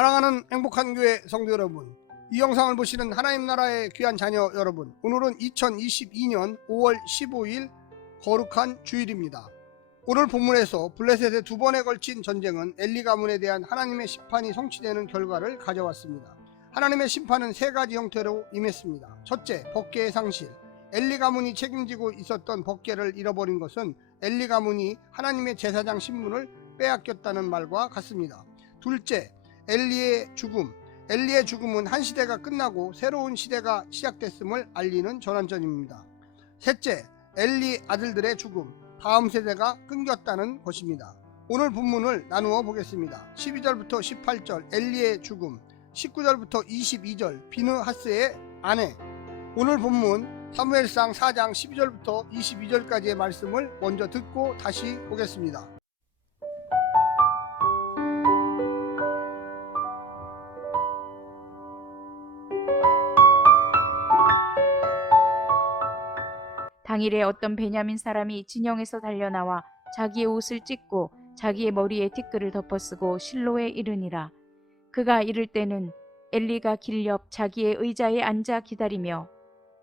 사랑하는 행복한 교회 성도 여러분, 이 영상을 보시는 하나님 나라의 귀한 자녀 여러분, 오늘은 2022년 5월 15일 거룩한 주일입니다. 오늘 본문에서 블레셋의 두 번에 걸친 전쟁은 엘리 가문에 대한 하나님의 심판이 성취되는 결과를 가져왔습니다. 하나님의 심판은 세 가지 형태로 임했습니다. 첫째, 법궤의 상실. 엘리 가문이 책임지고 있었던 법궤를 잃어버린 것은 엘리 가문이 하나님의 제사장 신분을 빼앗겼다는 말과 같습니다. 둘째, 엘리의 죽음. 엘리의 죽음은 한 시대가 끝나고 새로운 시대가 시작됐음을 알리는 전환점입니다. 셋째, 엘리 아들들의 죽음. 다음 세대가 끊겼다는 것입니다. 오늘 본문을 나누어 보겠습니다. 12절부터 18절 엘리의 죽음, 19절부터 22절 비느하스의 아내. 오늘 본문 사무엘상 4장 12절부터 22절까지의 말씀을 먼저 듣고 다시 보겠습니다. 당일에 어떤 베냐민 사람이 진영에서 달려나와 자기의 옷을 찢고 자기의 머리에 티끌을 덮어쓰고 실로에 이르니라. 그가 이를 때는 엘리가 길 옆 자기의 의자에 앉아 기다리며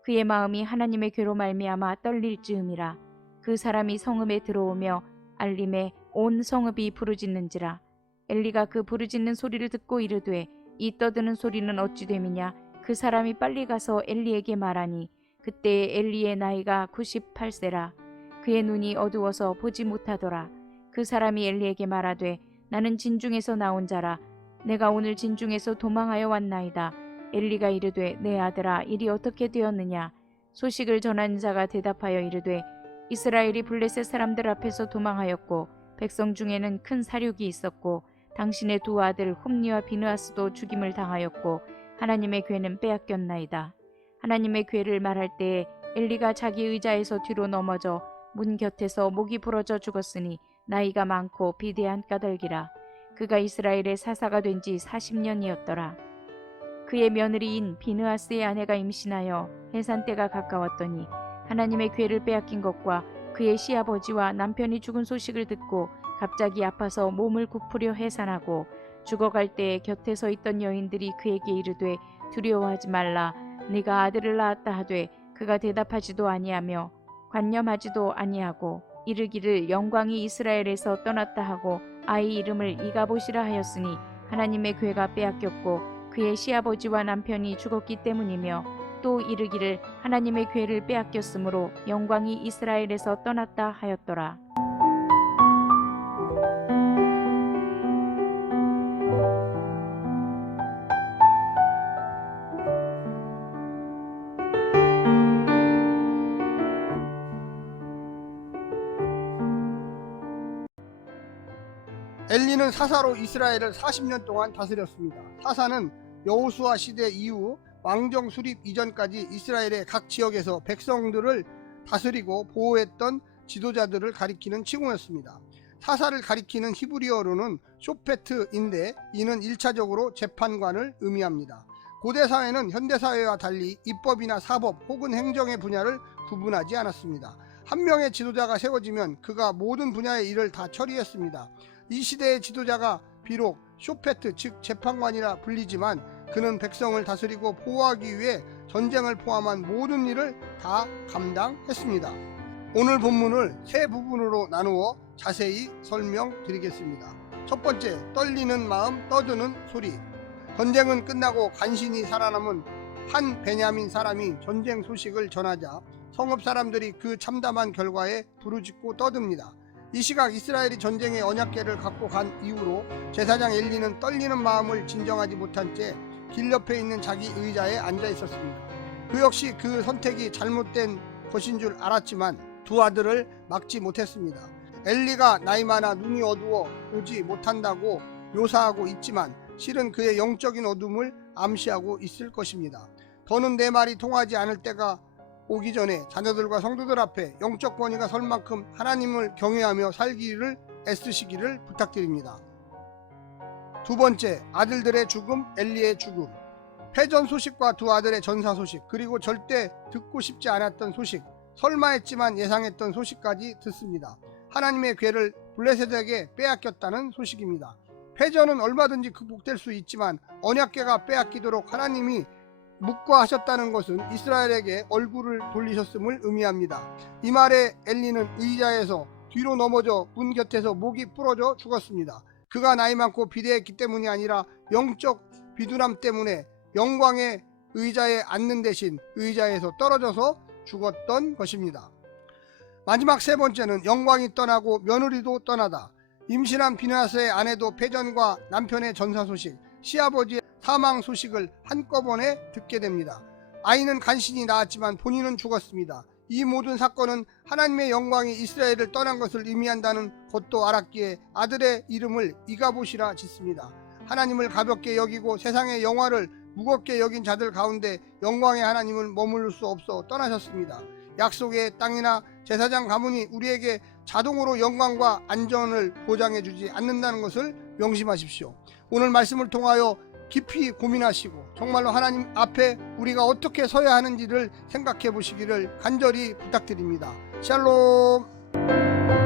그의 마음이 하나님의 괴로 말미암아 떨릴 즈음이라. 그 사람이 성읍에 들어오며 알림에 온 성읍이 부르짖는지라. 엘리가 그 부르짖는 소리를 듣고 이르되 이 떠드는 소리는 어찌 됨이냐. 그 사람이 빨리 가서 엘리에게 말하니 그때 엘리의 나이가 98세라. 그의 눈이 어두워서 보지 못하더라. 그 사람이 엘리에게 말하되 나는 진중에서 나온 자라. 내가 오늘 진중에서 도망하여 왔나이다. 엘리가 이르되 내 아들아 일이 어떻게 되었느냐. 소식을 전하는 자가 대답하여 이르되 이스라엘이 블레셋 사람들 앞에서 도망하였고 백성 중에는 큰 사륙이 있었고 당신의 두 아들 홈니와 비느하스도 죽임을 당하였고 하나님의 궤는 빼앗겼나이다. 하나님의 궤를 말할 때에 엘리가 자기 의자에서 뒤로 넘어져 문 곁에서 목이 부러져 죽었으니 나이가 많고 비대한 까닭이라. 그가 이스라엘의 사사가 된 지 40년이었더라. 그의 며느리인 비느하스의 아내가 임신하여 해산 때가 가까웠더니 하나님의 궤를 빼앗긴 것과 그의 시아버지와 남편이 죽은 소식을 듣고 갑자기 아파서 몸을 굽으려 해산하고 죽어갈 때에 곁에 서 있던 여인들이 그에게 이르되 두려워하지 말라. 네가 아들을 낳았다 하되 그가 대답하지도 아니하며 관념하지도 아니하고 이르기를 영광이 이스라엘에서 떠났다 하고 아이 이름을 이가봇이라 하였으니 하나님의 궤가 빼앗겼고 그의 시아버지와 남편이 죽었기 때문이며 또 이르기를 하나님의 궤를 빼앗겼으므로 영광이 이스라엘에서 떠났다 하였더라. 엘리는 사사로 이스라엘을 40년 동안 다스렸습니다. 사사는 여호수아 시대 이후 왕정 수립 이전까지 이스라엘의 각 지역에서 백성들을 다스리고 보호했던 지도자들을 가리키는 칭호였습니다. 사사를 가리키는 히브리어로는 쇼페트인데 이는 1차적으로 재판관을 의미합니다. 고대 사회는 현대 사회와 달리 입법이나 사법 혹은 행정의 분야를 구분하지 않았습니다. 한 명의 지도자가 세워지면 그가 모든 분야의 일을 다 처리했습니다. 이 시대의 지도자가 비록 쇼페트 즉 재판관이라 불리지만 그는 백성을 다스리고 보호하기 위해 전쟁을 포함한 모든 일을 다 감당했습니다. 오늘 본문을 세 부분으로 나누어 자세히 설명드리겠습니다. 첫 번째, 떨리는 마음 떠드는 소리. 전쟁은 끝나고 간신히 살아남은 한 베냐민 사람이 전쟁 소식을 전하자 성읍 사람들이 그 참담한 결과에 부르짖고 떠듭니다. 이 시각 이스라엘이 전쟁의 언약궤를 갖고 간 이후로 제사장 엘리는 떨리는 마음을 진정하지 못한 채 길 옆에 있는 자기 의자에 앉아 있었습니다. 그 역시 그 선택이 잘못된 것인 줄 알았지만 두 아들을 막지 못했습니다. 엘리가 나이 많아 눈이 어두워 보지 못한다고 묘사하고 있지만 실은 그의 영적인 어둠을 암시하고 있을 것입니다. 더는 내 말이 통하지 않을 때가 오기 전에 자녀들과 성도들 앞에 영적 권위가 설 만큼 하나님을 경외하며 살기를 애쓰시기를 부탁드립니다. 두 번째, 아들들의 죽음, 엘리의 죽음. 패전 소식과 두 아들의 전사 소식, 그리고 절대 듣고 싶지 않았던 소식, 설마 했지만 예상했던 소식까지 듣습니다. 하나님의 궤를 블레셋에게 빼앗겼다는 소식입니다. 패전은 얼마든지 극복될 수 있지만 언약궤가 빼앗기도록 하나님이 묵과하셨다는 것은 이스라엘에게 얼굴을 돌리셨음을 의미합니다. 이 말에 엘리는 의자에서 뒤로 넘어져 문 곁에서 목이 부러져 죽었습니다. 그가 나이 많고 비대했기 때문이 아니라 영적 비둔함 때문에 영광의 의자에 앉는 대신 의자에서 떨어져서 죽었던 것입니다. 마지막 세 번째는 영광이 떠나고 며느리도 떠나다. 임신한 비나스의 아내도 패전과 남편의 전사 소식, 시아버지의 사망 소식을 한꺼번에 듣게 됩니다. 아이는 간신히 낳았지만 본인은 죽었습니다. 이 모든 사건은 하나님의 영광이 이스라엘을 떠난 것을 의미한다는 것도 알았기에 아들의 이름을 이가봇이라 짓습니다. 하나님을 가볍게 여기고 세상의 영화를 무겁게 여긴 자들 가운데 영광의 하나님은 머무를 수 없어 떠나셨습니다. 약속의 땅이나 제사장 가문이 우리에게 자동으로 영광과 안전을 보장해 주지 않는다는 것을 명심하십시오. 오늘 말씀을 통하여 깊이 고민하시고 정말로 하나님 앞에 우리가 어떻게 서야 하는지를 생각해 보시기를 간절히 부탁드립니다. 샬롬.